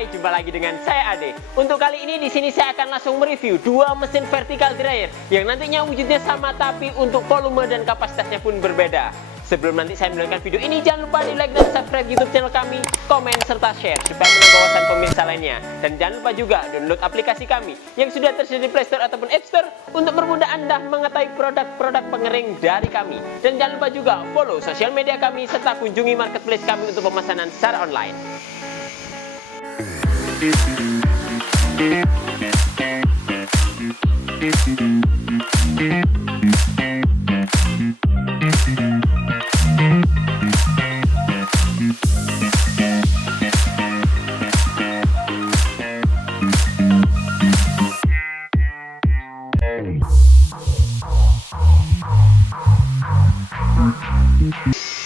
Hai, jumpa lagi dengan saya Ade. Untuk kali ini di sini saya akan langsung mereview dua mesin vertical dryer yang nantinya wujudnya sama tapi untuk volume dan kapasitasnya pun berbeda. Sebelum nanti saya menonton video ini, jangan lupa di like dan subscribe YouTube channel kami, komen serta share supaya menambah wawasan pemirsa lainnya. Dan jangan lupa juga download aplikasi kami yang sudah tersedia di Play Store ataupun App Store untuk mempermudah Anda mengetahui produk-produk pengering dari kami. Dan jangan lupa juga follow sosial media kami serta kunjungi marketplace kami untuk pemesanan secara online.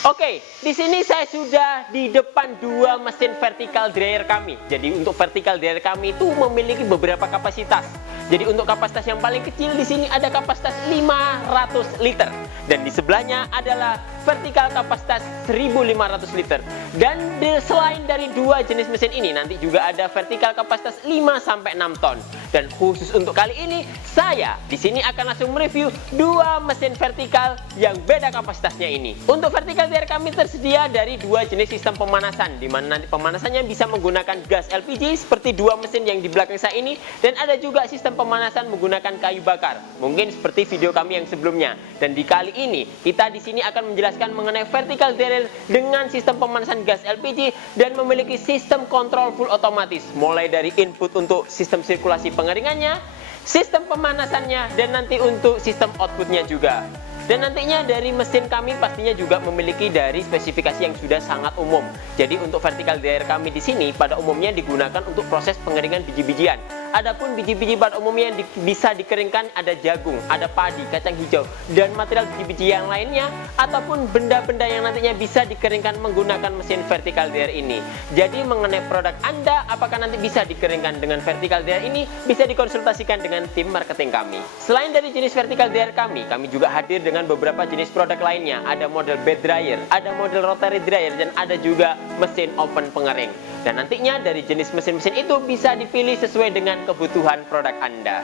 Oke, di sini saya sudah di depan dua mesin vertical dryer kami. Jadi untuk vertical dryer kami itu memiliki beberapa kapasitas. Jadi untuk kapasitas yang paling kecil di sini ada kapasitas 500 liter dan di sebelahnya adalah vertikal kapasitas 1500 liter. Dan selain dari dua jenis mesin ini nanti juga ada vertikal kapasitas 5 sampai 6 ton. Dan khusus untuk kali ini saya di sini akan langsung mereview dua mesin vertikal yang beda kapasitasnya ini. Untuk vertical dryer kami tersedia dari dua jenis sistem pemanasan, di mana nanti pemanasannya bisa menggunakan gas LPG seperti dua mesin yang di belakang saya ini, dan ada juga sistem pemanasan menggunakan kayu bakar, mungkin seperti video kami yang sebelumnya. Dan di kali ini kita di sini akan menjelaskan mengenai vertical dryer dengan sistem pemanasan gas LPG dan memiliki sistem kontrol full otomatis, mulai dari input untuk sistem sirkulasi pengeringannya, sistem pemanasannya, dan nanti untuk sistem outputnya juga. Dan nantinya dari mesin kami pastinya juga memiliki dari spesifikasi yang sudah sangat umum. Jadi untuk vertical dryer kami di sini pada umumnya digunakan untuk proses pengeringan biji-bijian. Adapun biji-biji pada umumnya yang bisa dikeringkan ada jagung, ada padi, kacang hijau, dan material biji-biji yang lainnya, ataupun benda-benda yang nantinya bisa dikeringkan menggunakan mesin vertical dryer ini. Jadi mengenai produk Anda, apakah nanti bisa dikeringkan dengan vertical dryer ini, bisa dikonsultasikan dengan tim marketing kami. Selain dari jenis vertical dryer kami juga hadir dengan beberapa jenis produk lainnya. Ada model bed dryer, ada model rotary dryer, dan ada juga mesin open pengering. Dan nantinya dari jenis mesin-mesin itu bisa dipilih sesuai dengan kebutuhan produk Anda.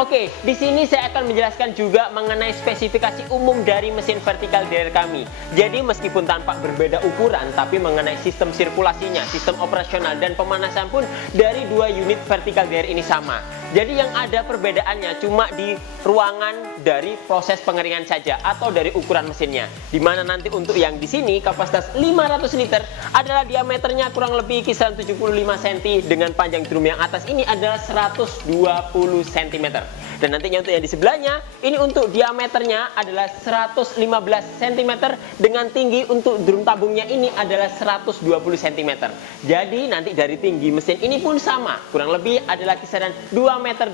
Oke, di sini saya akan menjelaskan juga mengenai spesifikasi umum dari mesin vertical dryer kami. Jadi meskipun tampak berbeda ukuran, tapi mengenai sistem sirkulasinya, sistem operasional, dan pemanasan pun dari dua unit vertical dryer ini sama. Jadi yang ada perbedaannya cuma di ruangan dari proses pengeringan saja atau dari ukuran mesinnya. Dimana nanti untuk yang di sini kapasitas 500 liter adalah diameternya kurang lebih kisaran 75 cm dengan panjang drum yang atas ini adalah 120 cm. Dan nantinya untuk yang di sebelahnya ini untuk diameternya adalah 115 cm dengan tinggi untuk drum tabungnya ini adalah 120 cm. Jadi nanti dari tinggi mesin ini pun sama, kurang lebih adalah kisaran 2,85 meter.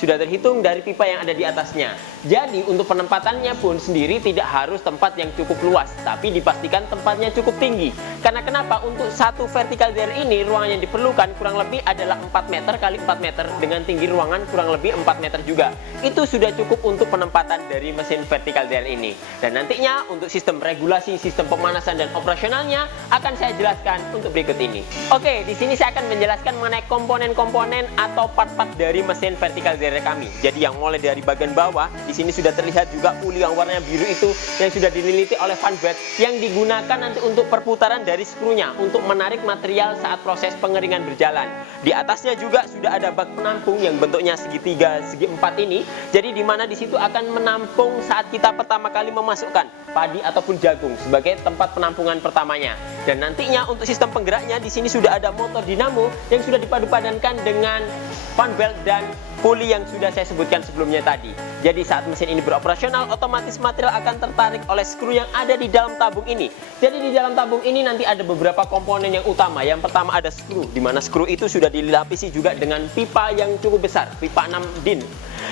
Sudah terhitung dari pipa yang ada di atasnya. Jadi untuk penempatannya pun sendiri tidak harus tempat yang cukup luas, tapi dipastikan tempatnya cukup tinggi. Karena kenapa? Untuk satu vertical dryer ini ruangan yang diperlukan kurang lebih adalah 4 meter kali 4 meter dengan tinggi ruangan kurang lebih 4 meter juga. Itu sudah cukup untuk penempatan dari mesin vertical dryer ini. Dan nantinya untuk sistem regulasi, sistem pemanasan, dan operasionalnya akan saya jelaskan untuk berikut ini. Oke, di sini saya akan menjelaskan mengenai komponen-komponen atau part-part dari mesin vertical dryer kami. Jadi yang mulai dari bagian bawah, di sini sudah terlihat juga uli yang warnanya biru itu yang sudah dililiti oleh fan bed yang digunakan nanti untuk perputaran dari skrunya untuk menarik material saat proses pengeringan berjalan. Di atasnya juga sudah ada bak penampung yang bentuknya segitiga, segi empat ini. Jadi di mana di situ akan menampung saat kita pertama kali memasukkan padi ataupun jagung sebagai tempat penampungan pertamanya. Dan nantinya untuk sistem penggeraknya di sini sudah ada motor dinamo yang sudah dipadu-padankan dengan fan belt dan puli yang sudah saya sebutkan sebelumnya tadi. Jadi saat mesin ini beroperasional, otomatis material akan tertarik oleh skru yang ada di dalam tabung ini. Jadi di dalam tabung ini nanti ada beberapa komponen yang utama. Yang pertama ada skru, di mana skru itu sudah dilapisi juga dengan pipa yang cukup besar, pipa 6 din.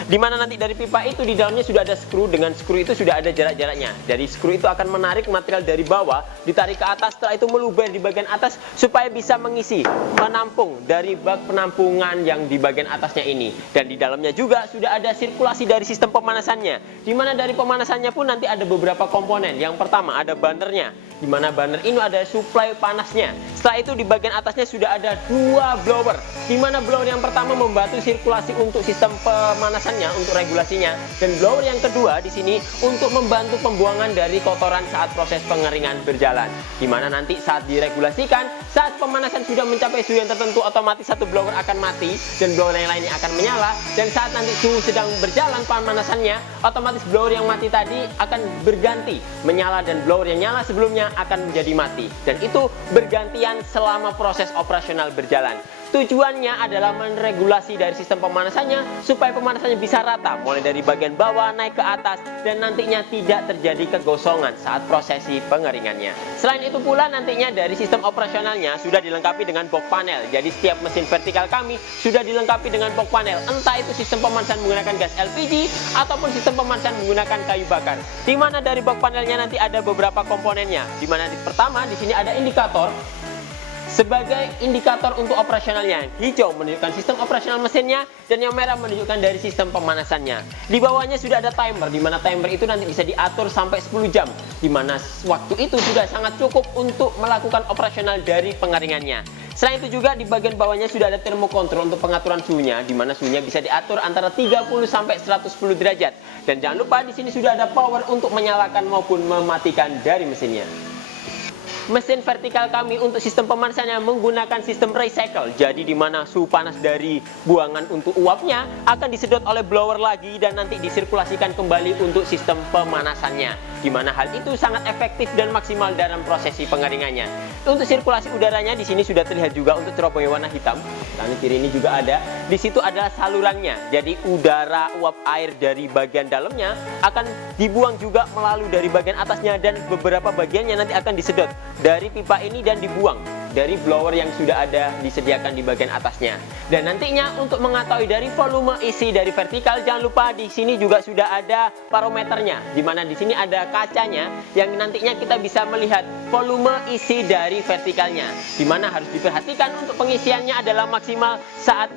Di mana nanti dari pipa itu di dalamnya sudah ada skru, dengan skru itu sudah ada jarak-jaraknya. Dari skru itu akan menarik material dari bawah, ditarik ke atas, setelah itu meluber di bagian atas supaya bisa mengisi, menampung dari bak penampungan yang di bagian atasnya ini. Dan di dalamnya juga sudah ada sirkulasi dari sistem pemanasannya. Di mana dari pemanasannya pun nanti ada beberapa komponen. Yang pertama ada bannernya. di mana burner ini ada suplai panasnya. Setelah itu di bagian atasnya sudah ada 2 blower, di mana blower yang pertama membantu sirkulasi untuk sistem pemanasannya, untuk regulasinya, dan blower yang kedua di sini untuk membantu pembuangan dari kotoran saat proses pengeringan berjalan. Di mana nanti saat diregulasikan, saat pemanasan sudah mencapai suhu yang tertentu, otomatis satu blower akan mati dan blower yang lainnya akan menyala. Dan saat nanti suhu sedang berjalan pemanasannya, otomatis blower yang mati tadi akan berganti menyala dan blower yang nyala sebelumnya akan menjadi mati. Dan itu bergantian selama proses operasional berjalan. Tujuannya adalah meregulasi dari sistem pemanasannya supaya pemanasannya bisa rata mulai dari bagian bawah naik ke atas dan nantinya tidak terjadi kegosongan saat prosesi pengeringannya. Selain itu pula nantinya dari sistem operasionalnya sudah dilengkapi dengan box panel. Jadi setiap mesin vertikal kami sudah dilengkapi dengan box panel, entah itu sistem pemanasan menggunakan gas LPG ataupun sistem pemanasan menggunakan kayu bakar. Di mana dari box panelnya nanti ada beberapa komponennya. Di mana pertama di sini ada indikator sebagai indikator untuk operasionalnya. Hijau menunjukkan sistem operasional mesinnya dan yang merah menunjukkan dari sistem pemanasannya. Di bawahnya sudah ada timer, di mana timer itu nanti bisa diatur sampai 10 jam, di mana waktu itu sudah sangat cukup untuk melakukan operasional dari pengeringannya. Selain itu juga di bagian bawahnya sudah ada thermocontrol untuk pengaturan suhunya, di mana suhunya bisa diatur antara 30 sampai 110 derajat. Dan jangan lupa di sini sudah ada power untuk menyalakan maupun mematikan dari mesinnya. Mesin vertikal kami untuk sistem pemanasannya menggunakan sistem recycle. Jadi di mana suhu panas dari buangan untuk uapnya akan disedot oleh blower lagi dan nanti disirkulasikan kembali untuk sistem pemanasannya. Di mana hal itu sangat efektif dan maksimal dalam prosesi pengeringannya. Untuk sirkulasi udaranya di sini sudah terlihat juga untuk teropong warna hitam. Kanan kiri ini juga ada. Di situ adalah salurannya. Jadi udara uap air dari bagian dalamnya akan dibuang juga melalui dari bagian atasnya dan beberapa bagiannya nanti akan disedot dari pipa ini dan dibuang dari blower yang sudah ada disediakan di bagian atasnya. Dan nantinya untuk mengetahui dari volume isi dari vertikal, jangan lupa di sini juga sudah ada barometernya, di mana di sini ada kacanya yang nantinya kita bisa melihat volume isi dari vertikalnya, di mana harus diperhatikan untuk pengisiannya adalah maksimal saat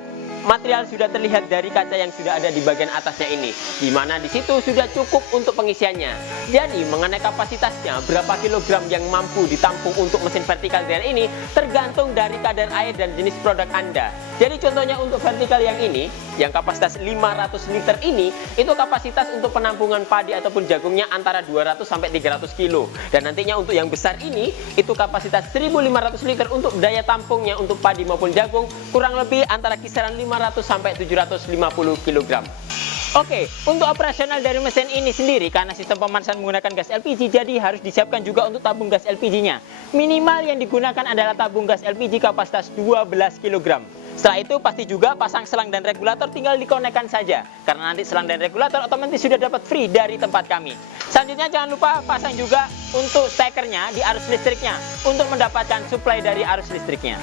material sudah terlihat dari kaca yang sudah ada di bagian atasnya ini, di mana di situ sudah cukup untuk pengisiannya. Jadi mengenai kapasitasnya berapa kilogram yang mampu ditampung untuk mesin vertikal dryer ini tergantung dari kadar air dan jenis produk Anda. Jadi contohnya untuk vertikal yang ini, yang kapasitas 500 liter ini, itu kapasitas untuk penampungan padi ataupun jagungnya antara 200 sampai 300 kilo. Dan nantinya untuk yang besar ini, itu kapasitas 1500 liter untuk daya tampungnya untuk padi maupun jagung, kurang lebih antara kisaran 500 sampai 750 kg. Oke, untuk operasional dari mesin ini sendiri, karena sistem pemanasan menggunakan gas LPG, jadi harus disiapkan juga untuk tabung gas LPG-nya. Minimal yang digunakan adalah tabung gas LPG kapasitas 12 kg. Setelah itu pasti juga pasang selang dan regulator, tinggal dikonekkan saja. Karena nanti selang dan regulator otomatis sudah dapat free dari tempat kami. Selanjutnya jangan lupa pasang juga untuk stekernya di arus listriknya, untuk mendapatkan suplai dari arus listriknya.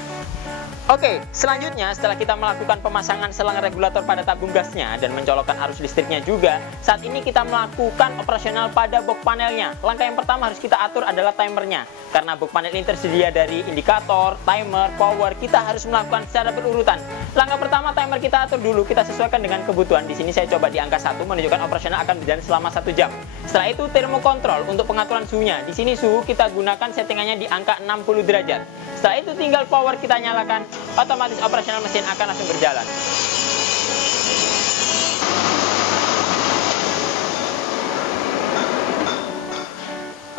Oke, selanjutnya setelah kita melakukan pemasangan selang regulator pada tabung gasnya dan mencolokkan arus listriknya juga, saat ini kita melakukan operasional pada box panelnya. Langkah yang pertama harus kita atur adalah timernya. Karena box panel ini tersedia dari indikator, timer, power, kita harus melakukan secara berurutan. Langkah pertama timer kita atur dulu, kita sesuaikan dengan kebutuhan. Di sini saya coba di angka 1 menunjukkan operasional akan berjalan selama 1 jam. Setelah itu thermocontrol untuk pengaturan suhunya. Di sini suhu kita gunakan settingannya di angka 60 derajat. Setelah itu tinggal power kita nyalakan, otomatis operasional mesin akan langsung berjalan.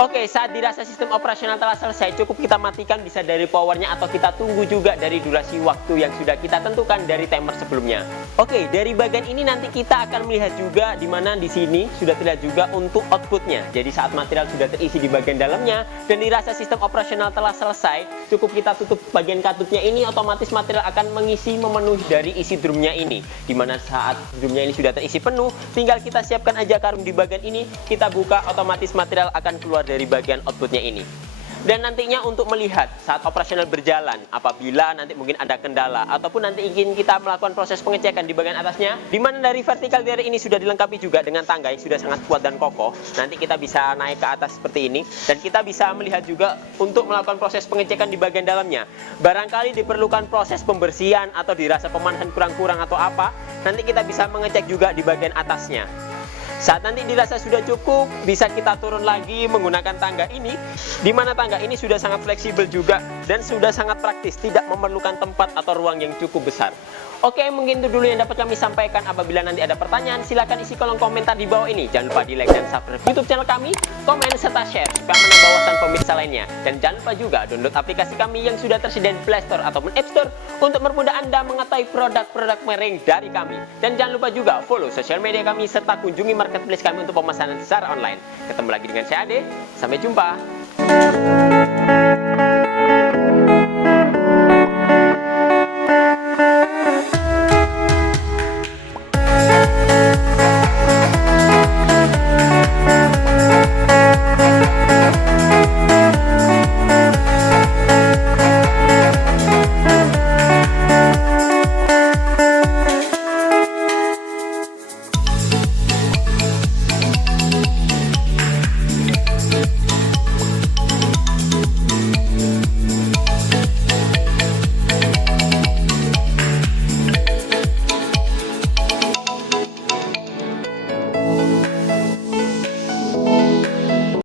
Oke, saat dirasa sistem operasional telah selesai, cukup kita matikan, bisa dari powernya atau kita tunggu juga dari durasi waktu yang sudah kita tentukan dari timer sebelumnya. Oke, dari bagian ini nanti kita akan melihat juga di mana di sini sudah terlihat juga untuk outputnya. Jadi saat material sudah terisi di bagian dalamnya dan dirasa sistem operasional telah selesai, cukup kita tutup bagian katupnya ini, otomatis material akan mengisi memenuhi dari isi drumnya ini. Di mana saat drumnya ini sudah terisi penuh, tinggal kita siapkan aja karung di bagian ini, kita buka, otomatis material akan keluar dari bagian outputnya ini. Dan nantinya untuk melihat saat operasional berjalan, apabila nanti mungkin ada kendala ataupun nanti ingin kita melakukan proses pengecekan di bagian atasnya, di mana dari vertical dryer ini sudah dilengkapi juga dengan tangga yang sudah sangat kuat dan kokoh. Nanti kita bisa naik ke atas seperti ini dan kita bisa melihat juga untuk melakukan proses pengecekan di bagian dalamnya. Barangkali diperlukan proses pembersihan atau dirasa pemanasan kurang-kurang atau apa, nanti kita bisa mengecek juga di bagian atasnya. Saat nanti dirasa sudah cukup, bisa kita turun lagi menggunakan tangga ini, di mana tangga ini sudah sangat fleksibel juga dan sudah sangat praktis, tidak memerlukan tempat atau ruang yang cukup besar. Oke, mungkin itu dulu yang dapat kami sampaikan. Apabila nanti ada pertanyaan, silahkan isi kolom komentar di bawah ini. Jangan lupa di like dan subscribe YouTube channel kami, komen serta share supaya menambah wawasan pemirsa lainnya. Dan jangan lupa juga download aplikasi kami yang sudah tersedia di Play Store ataupun App Store untuk mempermudah Anda mengetahui produk-produk mereng dari kami. Dan jangan lupa juga follow sosial media kami serta kunjungi marketplace kami untuk pemesanan secara online. Ketemu lagi dengan saya Ade. Sampai jumpa.